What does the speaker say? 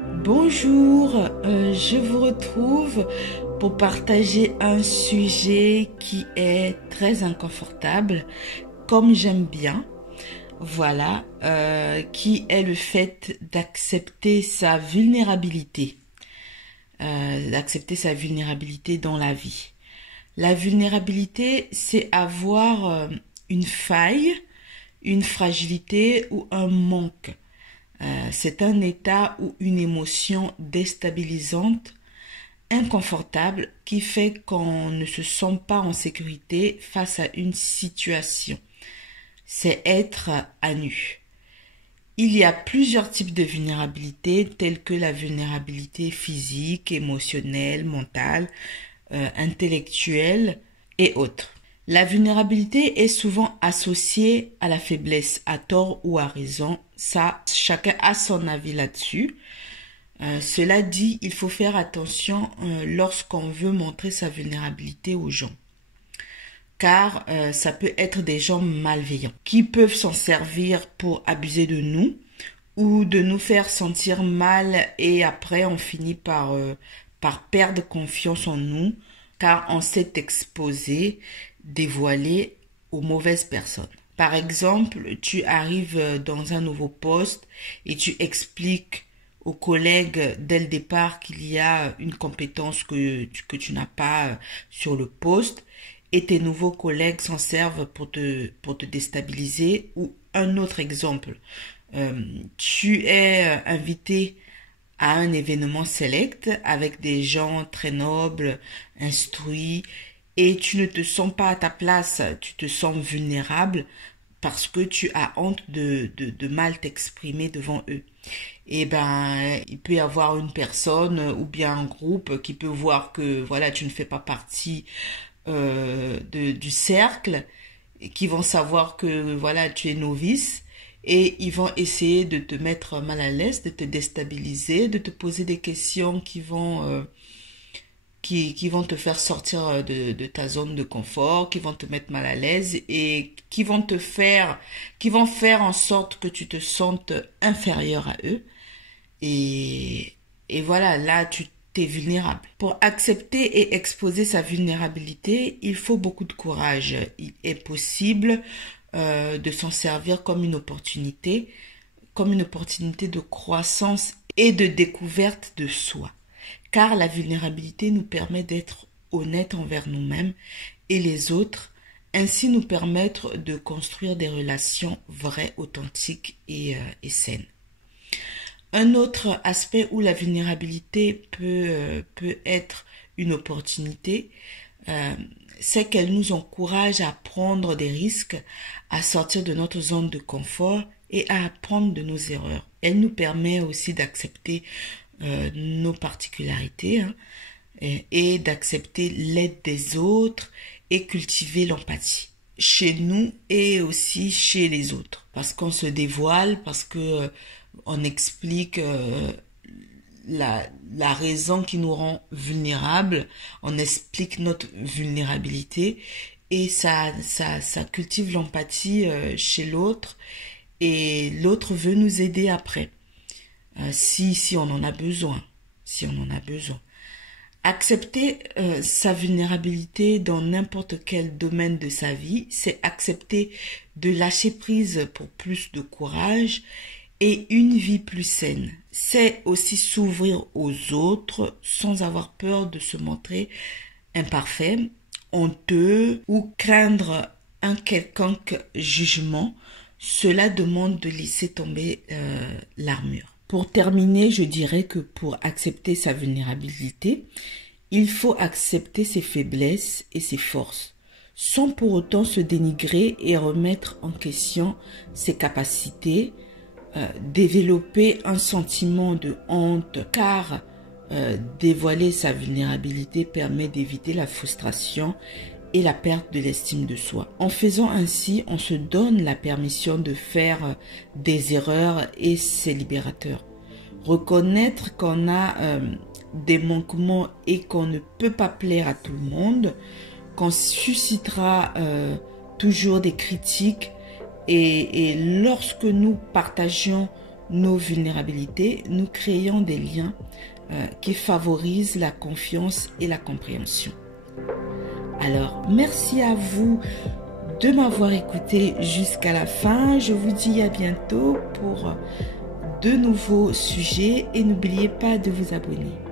Bonjour, je vous retrouve pour partager un sujet qui est très inconfortable, comme j'aime bien, voilà, qui est le fait d'accepter sa vulnérabilité, dans la vie. La vulnérabilité, c'est avoir une faille, une fragilité ou un manque. C'est un état ou une émotion déstabilisante, inconfortable, qui fait qu'on ne se sent pas en sécurité face à une situation. C'est être à nu. Il y a plusieurs types de vulnérabilité, telles que la vulnérabilité physique, émotionnelle, mentale, intellectuelle et autres. La vulnérabilité est souvent associée à la faiblesse, à tort ou à raison. Ça, chacun a son avis là-dessus. Cela dit, il faut faire attention lorsqu'on veut montrer sa vulnérabilité aux gens. Car ça peut être des gens malveillants qui peuvent s'en servir pour abuser de nous ou de nous faire sentir mal et après on finit par perdre confiance en nous car on s'est exposé, dévoilé aux mauvaises personnes. Par exemple, tu arrives dans un nouveau poste et tu expliques aux collègues dès le départ qu'il y a une compétence que tu n'as pas sur le poste et tes nouveaux collègues s'en servent pour te déstabiliser. Ou un autre exemple, tu es invité à un événement select avec des gens très nobles, instruits, et tu ne te sens pas à ta place, tu te sens vulnérable parce que tu as honte de mal t'exprimer devant eux. Et ben, il peut y avoir une personne ou bien un groupe qui peut voir que voilà, tu ne fais pas partie du cercle, et qui vont savoir que voilà, tu es novice. Et ils vont essayer de te mettre mal à l'aise, de te déstabiliser, de te poser des questions qui vont te faire sortir de ta zone de confort, qui vont te mettre mal à l'aise et qui vont faire en sorte que tu te sentes inférieur à eux. Et voilà, là, tu t'es vulnérable. Pour accepter et exposer sa vulnérabilité, il faut beaucoup de courage. Il est possible de s'en servir comme une opportunité de croissance et de découverte de soi. Car la vulnérabilité nous permet d'être honnêtes envers nous-mêmes et les autres, ainsi nous permettre de construire des relations vraies, authentiques et saines. Un autre aspect où la vulnérabilité peut être une opportunité, c'est qu'elle nous encourage à prendre des risques, à sortir de notre zone de confort et à apprendre de nos erreurs. Elle nous permet aussi d'accepter nos particularités et d'accepter l'aide des autres et cultiver l'empathie chez nous et aussi chez les autres. Parce qu'on se dévoile, parce que on explique la raison qui nous rend vulnérables, on explique notre vulnérabilité et ça cultive l'empathie chez l'autre et l'autre veut nous aider après si on en a besoin, Accepter sa vulnérabilité dans n'importe quel domaine de sa vie, c'est accepter de lâcher prise pour plus de courage et une vie plus saine. C'est aussi s'ouvrir aux autres sans avoir peur de se montrer imparfait, honteux ou craindre un quelconque jugement. Cela demande de laisser tomber l'armure. Pour terminer, je dirais que pour accepter sa vulnérabilité, il faut accepter ses faiblesses et ses forces, sans pour autant se dénigrer et remettre en question ses capacités, développer un sentiment de honte, car dévoiler sa vulnérabilité permet d'éviter la frustration et la perte de l'estime de soi. En faisant ainsi, on se donne la permission de faire des erreurs et c'est libérateur. Reconnaître qu'on a des manquements et qu'on ne peut pas plaire à tout le monde, qu'on suscitera toujours des critiques et lorsque nous partageons nos vulnérabilités, nous créons des liens qui favorisent la confiance et la compréhension. Alors, merci à vous de m'avoir écouté jusqu'à la fin. Je vous dis à bientôt pour de nouveaux sujets et n'oubliez pas de vous abonner.